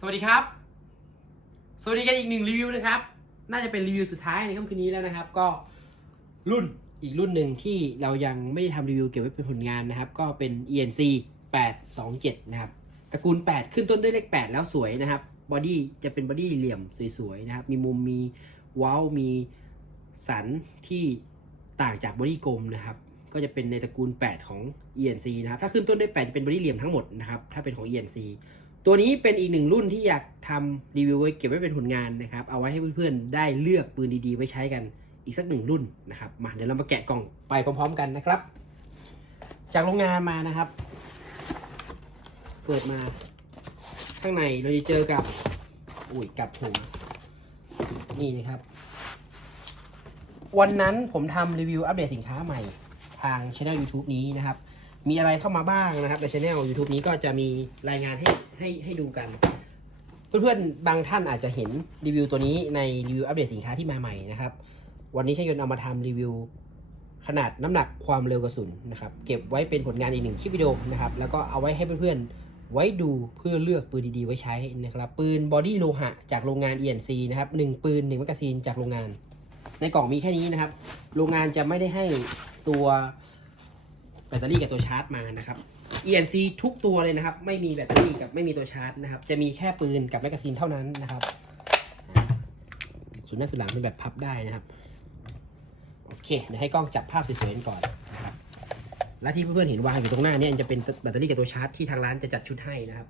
สวัสดีครับ สวัสดีกันอีกหนึ่งรีวิวนะครับ น่าจะเป็นรีวิวสุดท้ายในค่ำคืนนี้แล้วนะครับ ก็รุ่นอีกรุ่นหนึ่งที่เรายังไม่ได้ทำรีวิวเก็บไว้เป็นผลงานนะครับ ก็เป็น ENC 827 นะครับ ตระกูล 8 ขึ้นต้นด้วยเลข 8 แล้วสวยนะครับ บอดี้จะเป็นบอดี้เหลี่ยมสวยๆนะครับ มีมุมมีเว้า มีสันที่ต่างจากบอดี้กลมนะครับ ก็จะเป็นในตระกูล 8 ของ ENC นะครับ ถ้าขึ้นต้นด้วย 8 จะเป็นบอดี้เหลี่ยมทั้งหมดนะครับ ถ้าเป็นของ ENC ตัวนี้เป็นอีกหนึ่งรุ่นที่อยากทำรีวิวไว้เก็บไว้เป็นผลงานนะครับ เอาไว้ให้เพื่อนๆ ได้เลือกปืนดีๆ ไว้ใช้กันอีกสักหนึ่งรุ่นนะครับ มาเดี๋ยวเรามาแกะกล่องไปพร้อมๆกันนะครับ จากโรงงานมานะครับ เปิดมาข้างในเราจะเจอกับ อุ้ยกับหัวนี่นะครับ วันนั้นผมทำรีวิวอัปเดตสินค้าใหม่ทางช่อง YouTube นี้นะครับ มีอะไรเข้ามาบ้างนะครับในช่อง YouTube นี้ก็จะมีรายงานให้ ให้ให้ดูกัน เพื่อนๆ บางท่านอาจจะเห็นรีวิวตัวนี้ในรีวิวอัปเดตสินค้าที่มาใหม่นะครับ วันนี้ช่างยนต์เอามาทำรีวิวขนาดน้ำหนักความเร็วกระสุนนะครับ เก็บไว้เป็นผลงานอีกหนึ่งคลิปวิดีโอนะครับ แล้วก็เอาไว้ให้เพื่อนๆ ไว้ดูเพื่อเลือกปืนดีๆ ไว้ใช้นะครับ ปืนบอดี้โลหะจากโรงงาน ENC นะครับหนึ่งปืนหนึ่งแมกกาซีนจากโรงงาน ในกล่องมีแค่นี้นะครับ โรงงานจะไม่ได้ให้ตัวแบตเตอรี่กับตัวชาร์จมานะครับ ENC ทุกตัวเลยนะครับ ไม่มีแบตเตอรี่กับไม่มีตัวชาร์จนะครับ จะมีแค่ปืนกับแมกกาซีนเท่านั้นนะครับส่วนหน้าส่วนหลังเป็นแบบพับได้นะครับ โอเค เดี๋ยวให้กล้องจับภาพสวยๆก่อนนะครับและที่เพื่อนๆเห็นวางอยู่ตรงหน้าเนี่ยจะเป็นแบตเตอรี่กับตัวชาร์จที่ทางร้านจะจัดชุดให้นะครับ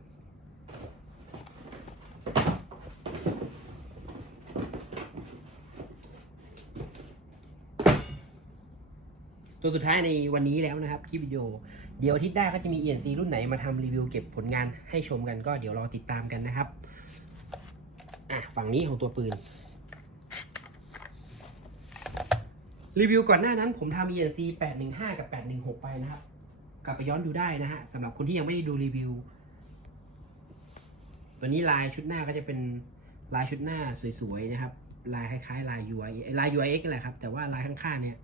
ตัวสุดท้ายในวันนี้แล้วนะครับคลิปวิดีโอ เดี๋ยวอาทิตย์หน้าก็จะมี ENC รุ่นไหนมาทำรีวิวเก็บผลงานให้ชมกันก็เดี๋ยวรอติดตามกันนะครับอะฝั่งนี้ของตัวปืน รีวิวก่อนหน้านั้นผมทำ ENC 815 กับ 816 ไปนะครับ กลับไปย้อนดูได้นะฮะสำหรับคนที่ยังไม่ได้ดูรีวิว ตัวนี้ลายชุดหน้าก็จะเป็นลายชุดหน้าสวยๆนะครับลายคล้ายๆลาย UI ลาย UIX นั่นแหละครับ แต่ว่าลายข้างๆเนี่ย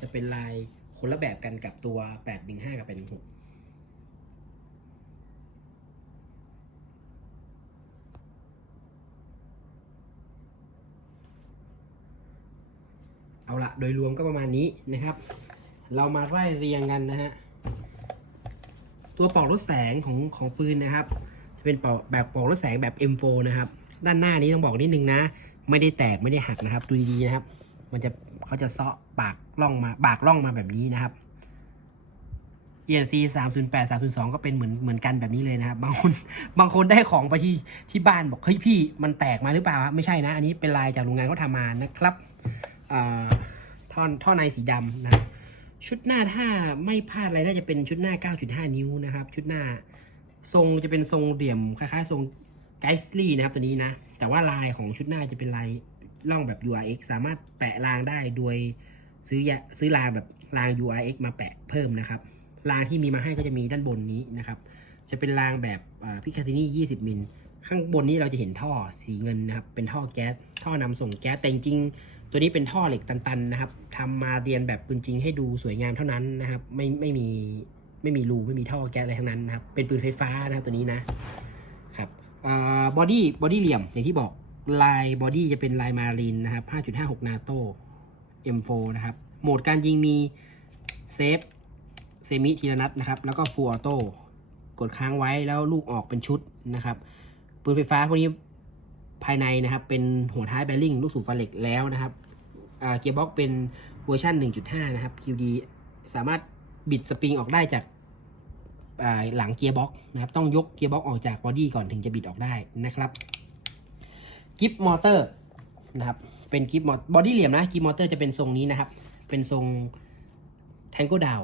จะเป็นลาย คนละแบบกันกับตัว 815 กับ 816เอาละโดยรวมก็ประมาณนี้นะครับ เรามาไล่เรียงกันนะฮะ ตัวปลอกลดแสงของของปืนนะครับ จะเป็นปลอกแบบปลอกลดแสงแบบ M4 นะครับ ด้านหน้านี้ต้องบอกนิดนึงนะ ไม่ได้แตกไม่ได้หักนะครับ ดูดีๆนะครับ มันจะ เขาจะเซาะปากล่องมาปากล่องมาแบบนี้นะครับ ENC 308 302 ก็เป็นเหมือนเหมือนกันแบบนี้เลยนะครับ บางคนบางคนได้ของไปที่ที่บ้านบอกเฮ้ยพี่มันแตกมาหรือเปล่าครับไม่ใช่นะ อันนี้เป็นลายจากโรงงานเขาทำมานะครับท่อนท่อในสีดำนะชุดหน้าถ้าไม่พลาดอะไรน่าจะเป็นชุดหน้า 9.5 นิ้วนะครับ ชุดหน้าทรงจะเป็นทรงเหลี่ยมคล้ายๆทรงไกสลี่นะครับตัวนี้นะ แต่ว่าลายของชุดหน้าจะเป็นลาย ล่องแบบ URX สามารถแปะรางได้โดยซื้อยาซื้อรางแบบราง URX มาแปะเพิ่มนะครับรางที่มีมาให้ก็จะมีด้านบนนี้นะครับ จะเป็นรางแบบพิคาตินี่20 มิล ข้างบนนี้เราจะเห็นท่อสีเงินนะครับ เป็นท่อแก๊ส ท่อนำส่งแก๊ส แต่จริงตัวนี้เป็นท่อเหล็กตันๆนะครับทำมาเรียนแบบปืนจริงให้ดูสวยงามเท่านั้นนะครับ ไม่ไม่มีไม่มีรูไม่มีท่อแก๊สอะไรทั้งนั้นนะครับ เป็นปืนไฟฟ้านะครับตัวนี้นะครับบอดี้บอดี้เหลี่ยมอย่างที่บอก ลายบอดี้จะเป็นลายมารีนนะครับ 5.56 นาโต้ M4 นะครับ โหมดการยิงมีเซฟเซมิทีละนัดนะครับ แล้วก็ฟูลออโต้กดค้างไว้แล้วลูกออกเป็นชุดนะครับ ปืนไฟฟ้าพวกนี้ภายในนะครับ เป็นหัวท้ายแบริ่งลูกสูบฟันเหล็กแล้วนะครับเกียร์บ็อกเป็นเวอร์ชัน1.5 นะครับ QD สามารถบิดสปริงออกได้จากหลังเกียร์บ็อกนะครับ ต้องยกเกียร์บ็อกออกจากบอดี้ก่อนถึงจะบิดออกได้นะครับ กิฟมอเตอร์นะครับเป็นกิฟมอบอดี้เหลี่ยมนะกิฟมอเตอร์จะเป็นทรงนี้นะครับ เป็นทรงแทงโกดาว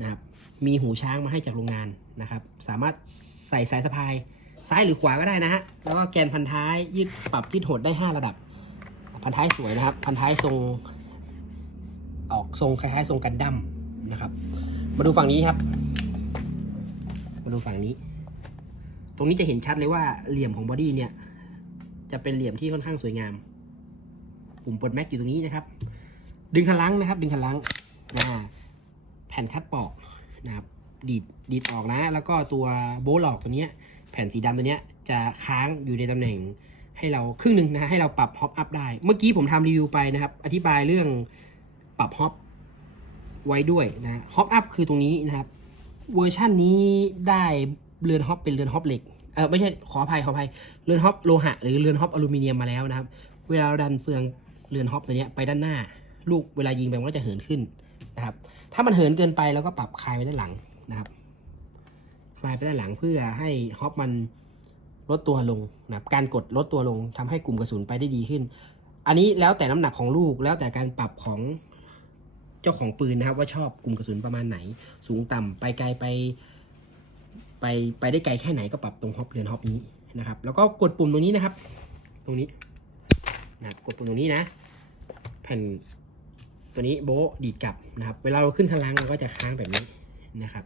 นะครับมีหูช้างมาให้จากโรงงานนะครับ สามารถใส่สายสะพายซ้ายหรือขวาก็ได้นะฮะแล้วก็แกนพันท้ายยืดปรับยืดหดได้ 5 ระดับ พันท้ายสวยนะครับ พันท้ายทรงออกทรงคล้ายๆทรงกันดั้มนะครับ มาดูฝั่งนี้ครับ มาดูฝั่งนี้ ตรงนี้จะเห็นชัดเลยว่าเหลี่ยมของบอดี้เนี่ย จะเป็นเหลี่ยมที่ค่อนข้างสวยงาม ปุ่มปลดแม็กอยู่ตรงนี้นะครับ ดึงคันลังนะครับ ดึงคันลังแผ่นคัดปอกนะครับ ดีดดีดออกนะ แล้วก็ตัวโบลล็อกตัวนี้แผ่นสีดำตัวนี้จะค้างอยู่ในตำแหน่งให้เราครึ่งหนึ่งนะให้เราปรับฮอปอัพได้ เมื่อกี้ผมทำรีวิวไปนะครับ อธิบายเรื่องปรับฮอปไว้ด้วยนะฮอปอัพคือตรงนี้นะครับ เวอร์ชันนี้ได้เรือนฮอปเป็นเรือนฮอปเหล็ก เออไม่ใช่ขออภัยขออภัยเรือนฮอปโลหะ หรือเรือนฮอปอลูมิเนียมมาแล้วนะครับ เวลาเราดันเฟืองเรือนฮอปตัวเนี้ยไปด้านหน้า ลูกเวลายิงไปมันก็จะเหินขึ้นนะครับ ถ้ามันเหินเกินไปเราก็ปรับคลายไปด้านหลังนะครับ คลายไปด้านหลังเพื่อให้ฮอปมันลดตัวลงนะครับการกดลดตัวลงทำให้กลุ่มกระสุนไปได้ดีขึ้น อันนี้แล้วแต่น้ำหนักของลูกแล้วแต่การปรับของเจ้าของปืนนะครับ ว่าชอบกลุ่มกระสุนประมาณไหน สูงต่ำไปไกลไป ไปไปได้ไกลแค่ไหนก็ปรับตรงฮอปเรือนฮอปนี้นะครับ แล้วก็กดปุ่มตรงนี้นะครับ ตรงนี้นะครับกดปุ่มตรงนี้นะ แผ่นตัวนี้โบดีดกลับนะครับ เวลาเราขึ้นคันล้างเราก็จะค้างแบบนี้นะครับ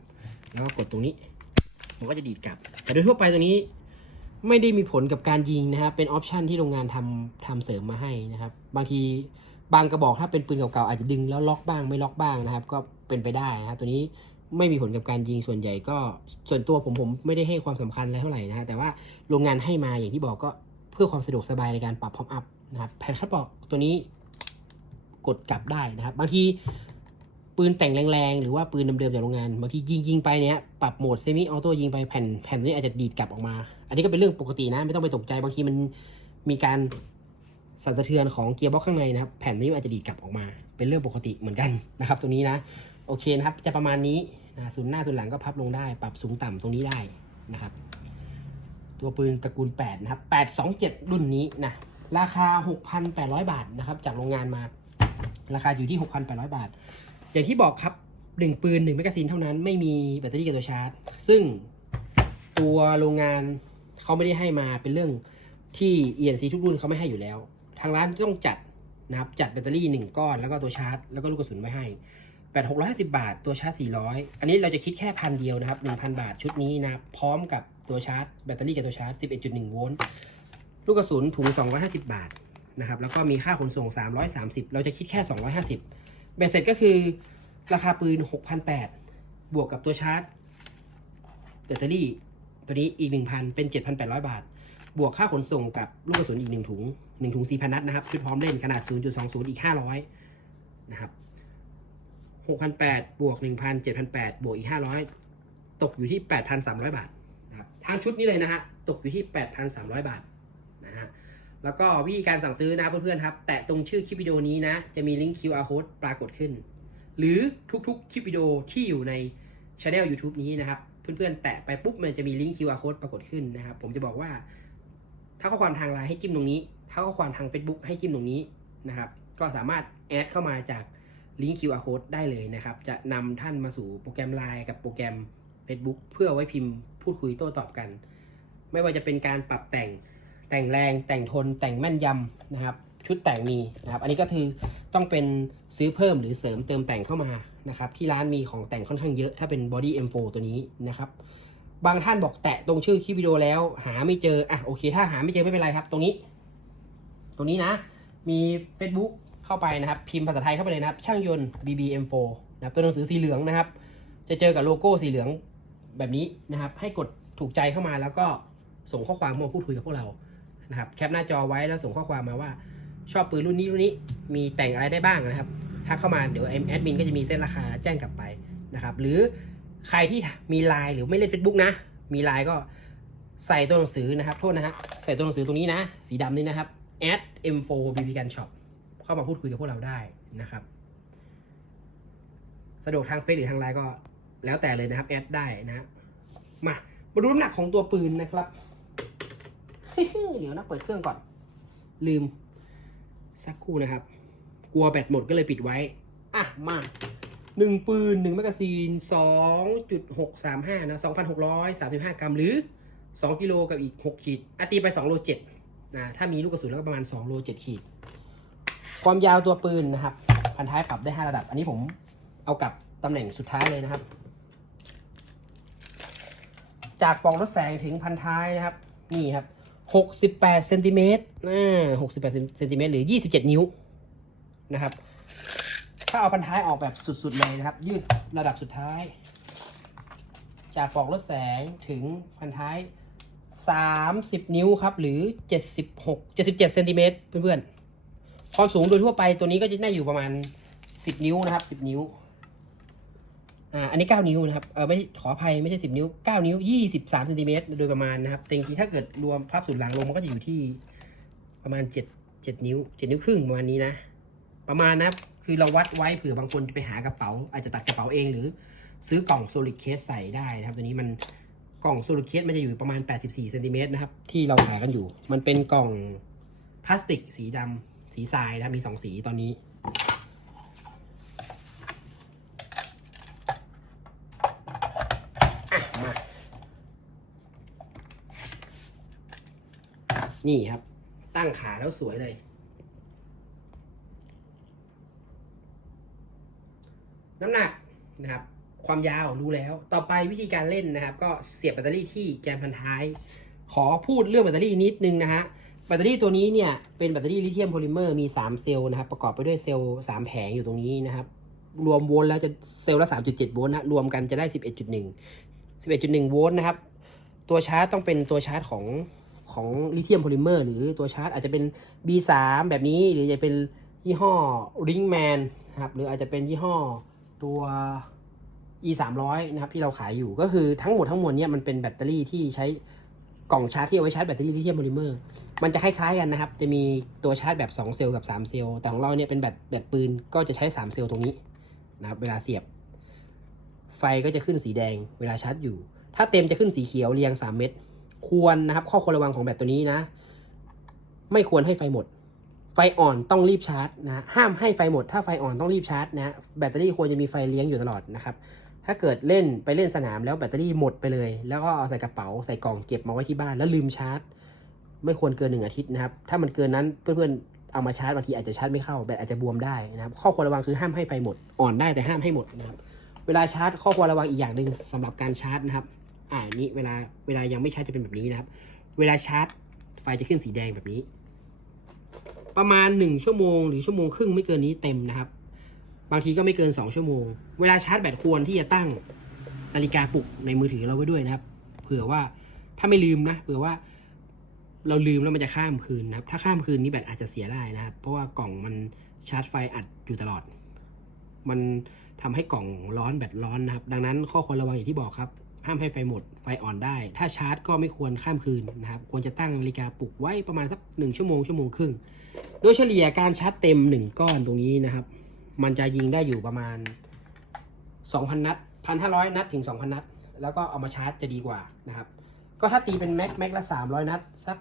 แล้วก็กดตรงนี้ มันก็จะดีดกลับ แต่โดยทั่วไปตัวนี้ไม่ได้มีผลกับการยิงนะครับ เป็นออปชันที่โรงงานทำทำเสริมมาให้นะครับ บางทีบางกระบอกถ้าเป็นปืนเก่าๆอาจจะดึงแล้วล็อกบ้างไม่ล็อกบ้างนะครับ ก็เป็นไปได้นะครับตัวนี้ ไม่มีผลกับการยิงส่วนใหญ่ก็ส่วนตัวผมผมไม่ได้ให้ความสำคัญอะไรเท่าไหร่นะฮะแต่ว่าโรงงานให้มาอย่างที่บอกก็เพื่อความสะดวกสบายในการปรับพอมอัพนะครับแผ่นคัดบอกตัวนี้กดกลับได้นะครับ บางทีปืนแต่งแรงๆ หรือว่าปืนเดิมๆจากโรงงานบางทียิงยิงไปเนี้ยปรับโหมดเซมิออโต้ยิงไปแผ่นแผ่นนี้อาจจะดีดกลับออกมา อันนี้ก็เป็นเรื่องปกตินะ ไม่ต้องไปตกใจบางทีมันมีการสั่นสะเทือนของเกียร์บ็อกข้างในนะครับ แผ่นนี้อาจจะดีดกลับออกมา เป็นเรื่องปกติเหมือนกันนะครับตรงนี้นะ โอเคนะครับ จะประมาณนี้ นะศูนหน้าศูนหลังก็พับลงได้ ปรับสูงต่ำตรงนี้ได้นะครับ ตัวปืนตระกูล 8 นะครับ 827 รุ่นนี้นะราคา 6,800 บาทนะครับ จากโรงงานมา ราคาอยู่ที่ 6,800 บาท อย่างที่บอกครับหนึ่งปืนหนึ่งแมกกาซีนเท่านั้นไม่มีแบตเตอรี่กับตัวชาร์จ ซึ่งตัวโรงงานเขาไม่ได้ให้มาเป็นเรื่องที่ ENC ทุกรุ่นเขาไม่ให้อยู่แล้ว ทางร้านต้องจัดนะครับจัดแบตเตอรี่ 1 ก้อนแล้วก็ตัวชาร์จ แล้วก็ลูกกระสุนไว้ให้ แบต650บาท ตัวชาร์จ400อันนี้เราจะคิดแค่พันเดียวนะครับ1,000บาทชุดนี้นะพร้อมกับตัวชาร์จแบตเตอรี่กับตัวชาร์จ11.1โวลต์ลูกกระสุนถุง250บาทนะครับแล้วก็มีค่าขนส่ง330เราจะคิดแค่250เบ็ดเสร็จก็คือราคาปืน6,800บวกกับตัวชาร์จแบตเตอรี่ตัวนี้อีก1,000เป็น7,800บาทบวกค่าขนส่งกับลูกกระสุนอีก1ถุง1ถุง4,000นัดนะครับชุดพร้อมเล่นขนาด 0.20 อีก 500 นะครับ 6,800 บวก 1,000 7,800 บวกอีก 500 ตกอยู่ที่ 8,300 บาทนะครับทางชุดนี้เลยนะฮะ ตกอยู่ที่ 8,300 บาทนะฮะ แล้วก็วิธีการสั่งซื้อนะเพื่อนๆครับ แตะตรงชื่อคลิปวิดีโอนี้นะ จะมีลิงก์ QR code ปรากฏขึ้น หรือทุกๆ คลิปวิดีโอที่อยู่ในช anel YouTube นี้นะครับ เพื่อนๆ แตะไปปุ๊บมันจะมีลิงก์ QR code ปรากฏขึ้นนะครับ ผมจะบอกว่า ถ้าข้อความทางไลน์ให้จิ้มตรงนี้ ถ้าข้อความทาง Facebook ให้จิ้มตรงนี้นะครับ ก็สามารถแอดเข้ามาจาก ลิงก์ QR code ได้เลยนะครับ จะนำท่านมาสู่โปรแกรม Line กับโปรแกรม Facebook เพื่อไว้พิมพ์พูดคุยโต้ตอบกัน ไม่ว่าจะเป็นการปรับแต่งแต่งแรงแต่งทนแต่งแม่นยำนะครับ ชุดแต่งมีนะครับ อันนี้ก็คือต้องเป็นซื้อเพิ่มหรือเสริมเติมแต่งเข้ามานะครับ ที่ร้านมีของแต่งค่อนข้างเยอะ ถ้าเป็น body M4 ตัวนี้นะครับ บางท่านบอกแตะตรงชื่อคลิปวิดีโอแล้ว หาไม่เจออะโอเค ถ้าหาไม่เจอไม่เป็นไรครับ ตรงนี้ ตรงนี้นะ มี Facebook เข้าไปนะครับ พิมพ์ภาษาไทยเข้าไปเลยนะครับ ช่างยนต์ BBM4 นะครับตัวหนังสือสีเหลืองนะครับ จะเจอกับโลโก้สีเหลืองแบบนี้นะครับ ให้กดถูกใจเข้ามาแล้วก็ส่งข้อความมาพูดคุยกับพวกเรานะครับแคปหน้าจอไว้แล้วส่งข้อความมาว่าชอบปืนรุ่นนี้รุ่นนี้มีแต่งอะไรได้บ้างนะครับถ้าเข้ามาเดี๋ยวแอดมินก็จะมีเส้นราคาแจ้งกลับไปนะครับหรือใครที่มีไลน์หรือไม่เล่น Facebook นะ มีไลน์ก็ใส่ตัวหนังสือนะครับ โทษนะฮะใส่ตัวหนังสือตรงนี้นะ สีดำนี่นะครับ at m4 bb gun shop เข้ามาพูดคุยกับพวกเราได้นะครับ สะดวกทางเฟซหรือทางไลน์ก็แล้วแต่เลยนะครับ แอดได้นะ มามาดูน้ำหนักของตัวปืนนะครับเดี๋ยวนะเปิดเครื่องก่อน ลืม สักครู่นะครับ กลัวแบตหมดก็เลยปิดไว้ อะ มาหนึ่งปืนหนึ่งแมกกาซีนสองจุดหกสามห้านะสองพันหกร้อยสามสิบห้ากรัมหรือสองกิโลกับอีกหกขีดอะตีไปสองโลเจ็ดนะถ้ามีลูกกระสุนแล้วก็ประมาณสองโลเจ็ดขีด ความยาวตัวปืนนะครับ พันท้ายปรับได้ห้าระดับ อันนี้ผมเอากับตำแหน่งสุดท้ายเลยนะครับ จากปล่องรถแสงถึงพันท้ายนะครับ นี่ครับ 68เซนติเมตรอ่า68เซนติเมตรหรือ 27 นิ้วนะครับ ถ้าเอาพันท้ายออกแบบสุดๆเลยนะครับ ยืดระดับสุดท้าย จากปล่องรถแสงถึงพันท้าย 30 นิ้วครับ หรือ 76 77เซนติเมตรเพื่อนๆ ความสูงโดยทั่วไปตัวนี้ก็จะได้อยู่ประมาณ10นิ้วนะครับ10นิ้ว อ่า อันนี้9นิ้วนะครับ เออไม่ขออภัยไม่ใช่10นิ้ว9นิ้ว23เซนติเมตรโดยประมาณนะครับ แต่จริงๆถ้าเกิดรวมพับสุดหลังลงมันก็จะอยู่ที่ประมาณ7 7นิ้ว7นิ้วครึ่งประมาณนี้นะ ประมาณนะครับ คือเราวัดไว้เผื่อบางคนจะไปหากระเป๋า อาจจะตัดกระเป๋าเองหรือซื้อกล่องโซลิดเคสใส่ได้นะครับ ตัวนี้มันกล่องโซลิดเคสมันจะอยู่ประมาณ 84เซนติเมตรนะครับ ที่เราขายกันอยู่ มันเป็นกล่องพลาสติกสีดำ สีทรายนะมีสองสีตอนนี้อะมานี่ครับ ตั้งขาแล้วสวยเลย น้ำหนักนะครับ ความยาวรู้แล้ว ต่อไปวิธีการเล่นนะครับ ก็เสียบแบตเตอรี่ที่แกนพันท้าย ขอพูดเรื่องแบตเตอรี่นิดนึงนะฮะ แบตเตอรี่ตัวนี้เนี่ยเป็นแบตเตอรี่ลิเธียมโพลิเมอร์มี 3 เซลล์นะครับ ประกอบไปด้วยเซลล์3แผงอยู่ตรงนี้นะครับ รวมโวลต์แล้วจะเซลล์ละ 3.7 โวลต์นะรวมกันจะได้ 11.1 11.1 โวลต์นะครับ ตัวชาร์จต้องเป็นตัวชาร์จของของลิเธียมโพลิเมอร์หรือตัวชาร์จอาจจะเป็น B3 แบบนี้หรือจะเป็นยี่ห้อ Ringman นะครับหรืออาจจะเป็นยี่ห้อตัว E 3 0 0นะครับที่เราขายอยู่ก็คือทั้งหมดทั้งมวลเนี่ยมันเป็นแบตเตอรี่ที่ใช้ กล่องชาร์จที่เอาไว้ชาร์จแบตเตอรี่ลิเธียมโพลิเมอร์ มันจะคล้ายๆกันนะครับ จะมีตัวชาร์จแบบ 2 เซลล์กับ 3 เซลล์ แต่ของเราเนี่ยเป็นแบตแบตปืน ก็จะใช้ 3 เซลล์ตรงนี้นะครับ เวลาเสียบ ไฟก็จะขึ้นสีแดง เวลาชาร์จอยู่ ถ้าเต็มจะขึ้นสีเขียวเรียง 3 เม็ด ควรนะครับ ข้อควรระวังของแบตตัวนี้นะ ไม่ควรให้ไฟหมด ไฟอ่อนต้องรีบชาร์จนะ ห้ามให้ไฟหมด ถ้าไฟอ่อนต้องรีบชาร์จนะ แบตเตอรี่ควรจะมีไฟเลี้ยงอยู่ตลอดนะครับ ถ้าเกิดเล่นไปเล่นสนามแล้วแบตเตอรี่หมดไปเลย แล้วก็เอาใส่กระเป๋าใส่กล่องเก็บมาไว้ที่บ้านแล้วลืมชาร์จ ไม่ควรเกินหนึ่งอาทิตย์นะครับ ถ้ามันเกินนั้นเพื่อนๆเอามาชาร์จบางทีอาจจะชาร์จไม่เข้าแบตอาจจะบวมได้นะครับ ข้อควรระวังคือห้ามให้ไฟหมดอ่อนได้แต่ห้ามให้หมดนะครับ เวลาชาร์จข้อควรระวังอีกอย่างหนึ่งสำหรับการชาร์จนะครับอ่านี้เวลาเวลายังไม่ชาร์จจะเป็นแบบนี้นะครับ เวลาชาร์จไฟจะขึ้นสีแดงแบบนี้ ประมาณหนึ่งชั่วโมง หรือชั่วโมงครึ่งไม่เกินนี้เต็มนะครับ บางทีก็ไม่เกินสองชั่วโมง เวลาชาร์จแบตควรที่จะตั้งนาฬิกาปลุกในมือถือเราไว้ด้วยนะครับ เผื่อว่าถ้าไม่ลืมนะ เผื่อว่าเราลืมแล้วมันจะข้ามคืนนะครับ ถ้าข้ามคืนนี้แบตอาจจะเสียได้นะครับ เพราะว่ากล่องมันชาร์จไฟอัดอยู่ตลอด มันทำให้กล่องร้อนแบตร้อนนะครับ ดังนั้นข้อควรระวังอย่างที่บอกครับ ห้ามให้ไฟหมด ไฟอ่อนได้ ถ้าชาร์จก็ไม่ควรข้ามคืนนะครับ ควรจะตั้งนาฬิกาปลุกไว้ประมาณสักหนึ่งชั่วโมงชั่วโมงครึ่ง โดยเฉลี่ยการชาร์จเต็มหนึ่งก้อนตรงนี้นะครับ มันจะยิงได้อยู่ประมาณ 2,000 นัด 1,500 นัดถึง 2,000 นัด แล้วก็เอามาชาร์จจะดีกว่านะครับ ก็ถ้าตีเป็นแม็กแม็กละ 300 นัด สัก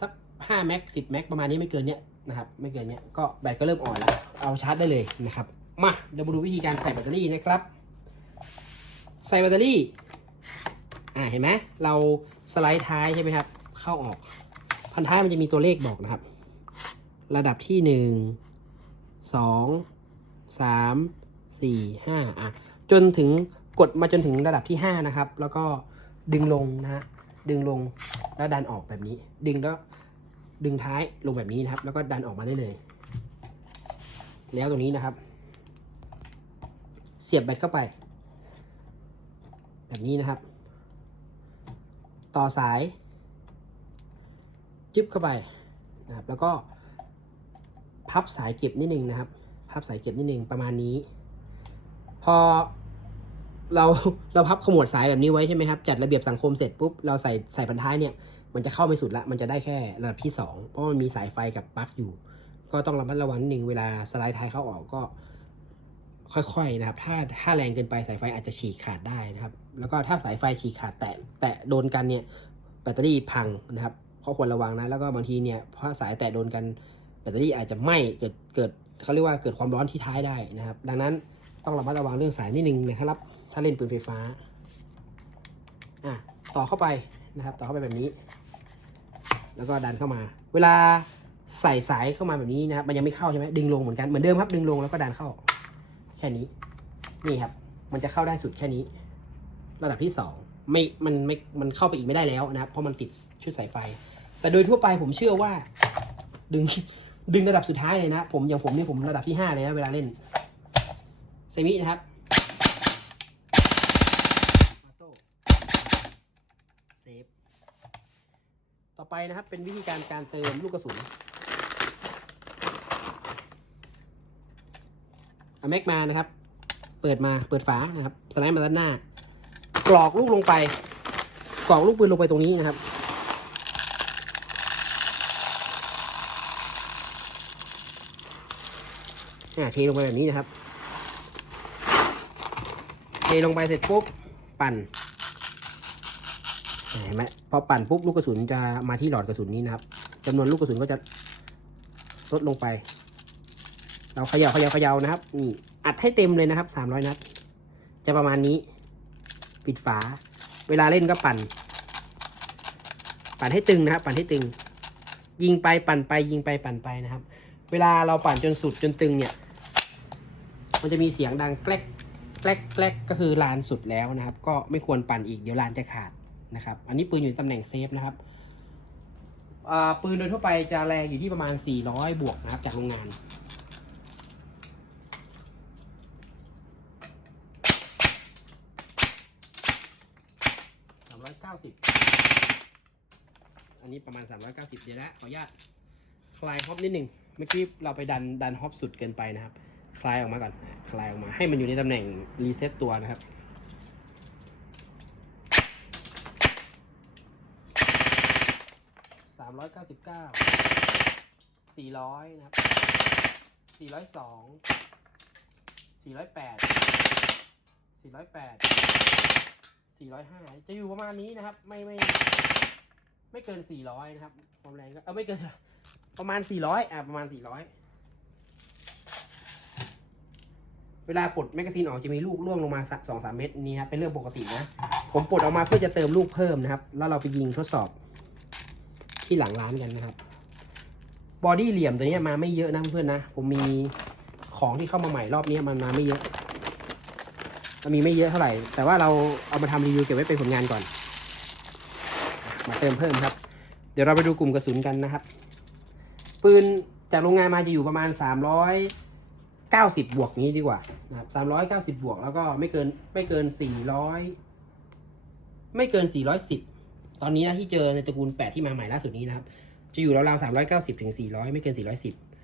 สัก5แม็ก10แม็กประมาณนี้ไม่เกินเนี้ยนะครับ ไม่เกินเนี้ยก็แบตก็เริ่มอ่อนแล้ว เอาชาร์จได้เลยนะครับ มาเดี๋ยวมาดูวิธีการใส่แบตเตอรี่นะครับ ใส่แบตเตอรี่ อ่าเห็นไหมเราสไลด์ท้ายใช่ไหมครับ เข้าออกพันท้ายมันจะมีตัวเลขบอกนะครับ ระดับที่หนึ่งสองสามสี่ห้าอะจนถึงกดมาจนถึงระดับที่ห้านะครับ แล้วก็ดึงลงนะฮะดึงลงแล้วดันออกแบบนี้ ดึงแล้วดึงท้ายลงแบบนี้นะครับ แล้วก็ดันออกมาได้เลย แล้วตรงนี้นะครับ เสียบแบตเข้าไป แบบนี้นะครับ ต่อสาย จึ๊บเข้าไปนะครับ แล้วก็ พับสายเก็บนิดนึงนะครับ พับสายเก็บนิดนึงประมาณนี้ พอเราเราพับขมวดสายแบบนี้ไว้ใช่ไหมครับ จัดระเบียบสังคมเสร็จปุ๊บเราใส่ใส่พันท้ายเนี่ย มันจะเข้าไม่สุดละมันจะได้แค่ระดับที่สองเพราะมันมีสายไฟกับปลั๊กอยู่ ก็ต้องระมัดระวังนิดนึงเวลาสไลด์ท้ายเข้าออกก็ ค่อยๆนะครับ ถ้าถ้าแรงเกินไปสายไฟอาจจะฉีกขาดได้นะครับ แล้วก็ถ้าสายไฟฉีกขาดแตะแตะโดนกันเนี่ยแบตเตอรี่พังนะครับข้อควรระวังนะแล้วก็บางทีเนี่ยเพราะสายแตะโดนกัน แบตเตอรี่อาจจะไหม้เกิดเกิดเขาเรียกว่าเกิดความร้อนที่ท้ายได้นะครับ ดังนั้นต้องระมัดระวังเรื่องสายนิดนึงนะครับ ถ้าเล่นปืนไฟฟ้าอะต่อเข้าไปนะครับ ต่อเข้าไปแบบนี้ แล้วก็ดันเข้ามา เวลาใส่สายเข้ามาแบบนี้นะครับ มันยังไม่เข้าใช่ไหมดึงลงเหมือนกัน เหมือนเดิมครับ ดึงลงแล้วก็ดันเข้า แค่นี้ นี่ครับ มันจะเข้าได้สุดแค่นี้ ระดับที่สองไม่ มันไม่ มันเข้าไปอีกไม่ได้แล้วนะครับ เพราะมันติดชุดสายไฟ แต่โดยทั่วไปผมเชื่อว่า ดึง ดึงระดับสุดท้ายเลยนะ ผมอย่างผมเนี่ยผมระดับที่ห้าเลยนะเวลาเล่นเซมินะครับมาโต้เซฟต่อไปนะครับเป็นวิธีการการเติมลูกกระสุนเอาแมกมานะครับ เปิดมาเปิดฝานะครับสไลด์มาด้านหน้า กรอกลูกลงไป กรอกลูกปืนลงไปตรงนี้นะครับ เทลงไปแบบนี้นะครับ เทลงไปเสร็จปุ๊บปั่นเห็นไหมพอปั่นปุ๊บลูกกระสุนจะมาที่หลอดกระสุนนี้นะครับจำนวนลูกกระสุนก็จะลดลงไป เราเขย่าเขย่าเขย่านะครับนี่อัดให้เต็มเลยนะครับสามร้อยนัด จะประมาณนี้ ปิดฝา เวลาเล่นก็ปั่น ปั่นให้ตึงนะครับ ปั่นให้ตึง ยิงไปปั่นไปยิงไปปั่นไปนะครับ เวลาเราปั่นจนสุดจนตึงเนี่ย มันจะมีเสียงดังแกลกแกลกแกลกก็คือลานสุดแล้วนะครับ ก็ไม่ควรปั่นอีกเดี๋ยวลานจะขาดนะครับ อันนี้ปืนอยู่ตำแหน่งเซฟนะครับปืนโดยทั่วไปจะแรงอยู่ที่ประมาณ 400 บวกนะครับ จากโรงงานสามร้อยเก้าสิบอันนี้ประมาณสามร้อยเดี๋ยวนะขออนุญาตคลายฮอปนิดหนึ่ง เมื่อกี้เราไปดันดันฮอปสุดเกินไปนะครับ ลายออกมาก่อน คลายออกมา ให้มันอยู่ในตำแหน่งรีเซ็ตตัวนะครับ สามร้อยเก้าสิบเก้า สี่ร้อยนะครับ สี่ร้อยสอง สี่ร้อยแปด สี่ร้อยแปด405จะอยู่ประมาณนี้นะครับ ไม่ไม่ไม่เกิน400นะครับ ความแรงก็ เออไม่เกินประมาณ400อะประมาณ400 เวลาปลดแมกกาซีนออกจะมีลูกร่วงลงมาสักสองสามเม็ดนี่ครับเป็นเรื่องปกตินะ ผมปลดออกมาเพื่อจะเติมลูกเพิ่มนะครับ แล้วเราไปยิงทดสอบที่หลังร้านกันนะครับ บอดี้เหลี่ยมตัวนี้มาไม่เยอะนะเพื่อนนะ ผมมีของที่เข้ามาใหม่รอบนี้มันมาไม่เยอะมันมีไม่เยอะเท่าไหร่ แต่ว่าเราเอามาทำรีวิวเก็บไว้เป็นผลงานก่อน มาเติมเพิ่มครับ เดี๋ยวเราไปดูกลุ่มกระสุนกันนะครับ ปืนจากโรงงานมาจะอยู่ประมาณ 90 บวกนี้ดีกว่านะครับ390 บวกแล้วก็ไม่เกินไม่เกิน 400 ไม่เกิน 410 ตอนนี้นะที่เจอในตระกูล 8 ที่มาใหม่ล่าสุดนี้นะครับ จะอยู่ราวๆ390 ถึง 400 ไม่เกิน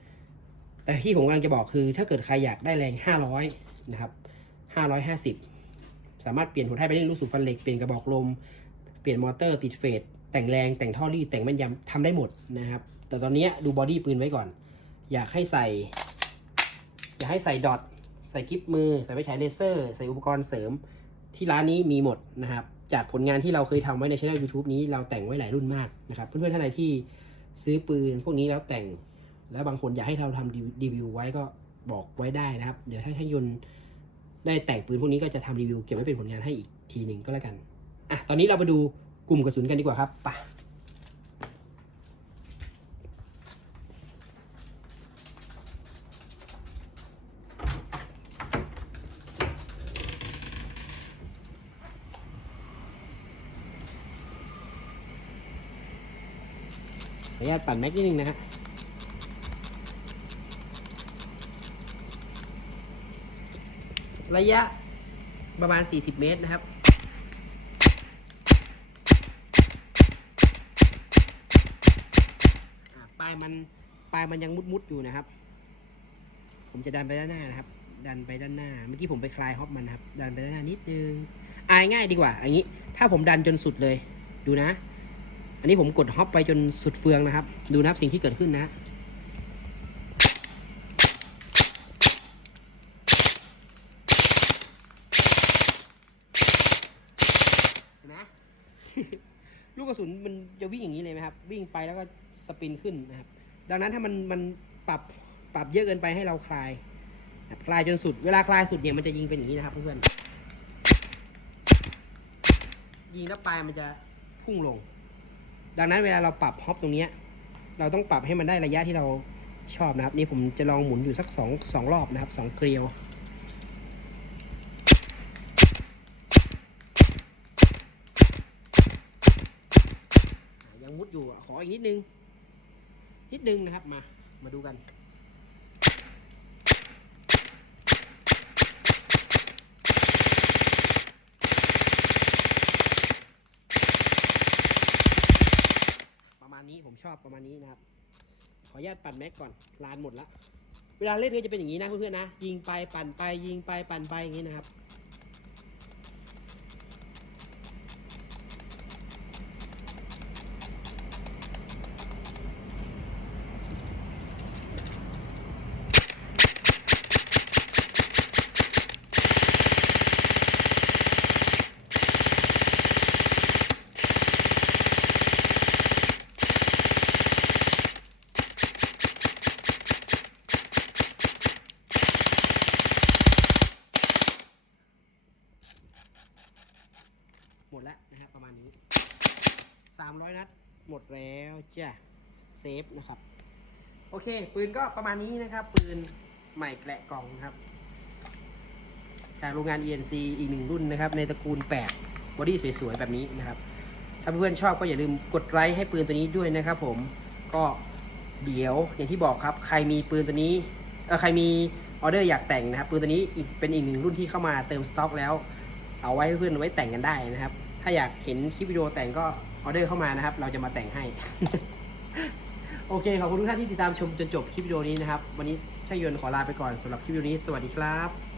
410 แต่ที่ผมกำลังจะบอกคือ ถ้าเกิดใครอยากได้แรง 500 นะครับ 550 สามารถเปลี่ยนหัวท้ายไปเล่นลูกสูบฟันเหล็ก เปลี่ยนกระบอกลม เปลี่ยนมอเตอร์ติดเฟส แต่งแรง แต่งท่อรีดแต่งแม่นยำทำได้หมดนะครับ แต่ตอนนี้ดูบอดี้ปืนไว้ก่อน อยากให้ใส่ อยากให้ใส่ดอทใส่กิฟมือ ใส่ไปฉายเลเซอร์ ใส่อุปกรณ์เสริม ที่ร้านนี้มีหมดนะครับ จากผลงานที่เราเคยทำไว้ในช่อง YouTube นี้เราแต่งไว้หลายรุ่นมากนะครับ เพื่อนๆท่านใดที่ซื้อปืนพวกนี้แล้วแต่ง แล้วบางคนอยากให้เราทำรีวิวไว้ก็บอกไว้ได้นะครับ เดี๋ยวถ้าช่างยนต์ได้แต่งปืนพวกนี้ก็จะทำรีวิวเก็บไว้เป็นผลงานให้อีกทีหนึ่งก็แล้วกันอะตอนนี้เรามาดูกลุ่มกระสุนกันดีกว่าครับไปะขออนุญาต ปั่นแม็กนิดนึงนะฮะระยะประมาณ 40 เมตรนะครับ ปลายมันปลายมันยังมุดๆอยู่นะครับ ผมจะดันไปด้านหน้านะครับ ดันไปด้านหน้า เมื่อกี้ผมไปคลายฮอปมันนะครับ ดันไปด้านหน้านิดนึง อายง่ายดีกว่า อันนี้ ถ้าผมดันจนสุดเลย ดูนะ อันนี้ผมกดฮอปไปจนสุดเฟืองนะครับ ดูนะครับสิ่งที่เกิดขึ้นนะเห็นไหมลูกกระสุนมันจะวิ่งอย่างนี้เลยไหมครับ วิ่งไปแล้วก็สปินขึ้นนะครับ ดังนั้นถ้ามันมันปรับปรับเยอะเกินไปให้เราคลายคลายจนสุด เวลาคลายสุดเนี่ยมันจะยิงเป็นอย่างนี้นะครับเพื่อนยิงแล้วปลายมันจะพุ่งลง ดังนั้นเวลาเราปรับฮอปตรงนี้ เราต้องปรับให้มันได้ระยะที่เราชอบนะครับ นี่ผมจะลองหมุนอยู่สักสองสองรอบนะครับสองเกลียวยังมุดอยู่ขออีกนิดนึง นิดนึงนะครับมา มาดูกัน ประ ณนี้ ผมชอบประมาณนี้นะครับ ขออนุญาตปั่นแม็กก่อนลานหมดละ เวลาเล่นก็จะเป็นอย่างนี้นะเพื่อนๆนะ ยิงไปปั่นไปยิงไปปั่นไปอย่างนี้นะครับ หมดแล้วนะครับประมาณนี้ 300 นัด หมดแล้วจ้ะเซฟนะครับ โอเค ปืนก็ประมาณนี้นะครับ ปืนใหม่แกะกล่องครับ จากโรงงาน ENC อีกหนึ่งรุ่นนะครับ ในตระกูล 8 บอดี้สวยๆ แบบนี้นะครับ ถ้าเพื่อนชอบก็อย่าลืมกดไลค์ให้ปืนตัวนี้ด้วยนะครับผมก็เดี๋ยวอย่างที่บอกครับ ใครมีปืนตัวนี้เออใครมีออเดอร์อยากแต่งนะครับ ปืนตัวนี้อีกเป็นอีกหนึ่งรุ่นที่เข้ามาเติมสต็อกแล้ว เอาไว้ให้เพื่อนไว้แต่งกันได้นะครับ ถ้าอยากเห็นคลิปวิดีโอแต่งก็ ออเดอร์เข้ามานะครับ เราจะมาแต่งให้ โอเค ขอบคุณทุกท่านที่ติดตามชมจนจบคลิปวิดีโอนี้นะครับ วันนี้ช่างยนต์ขอลาไปก่อนสำหรับคลิปวิดีโอนี้ สวัสดีครับ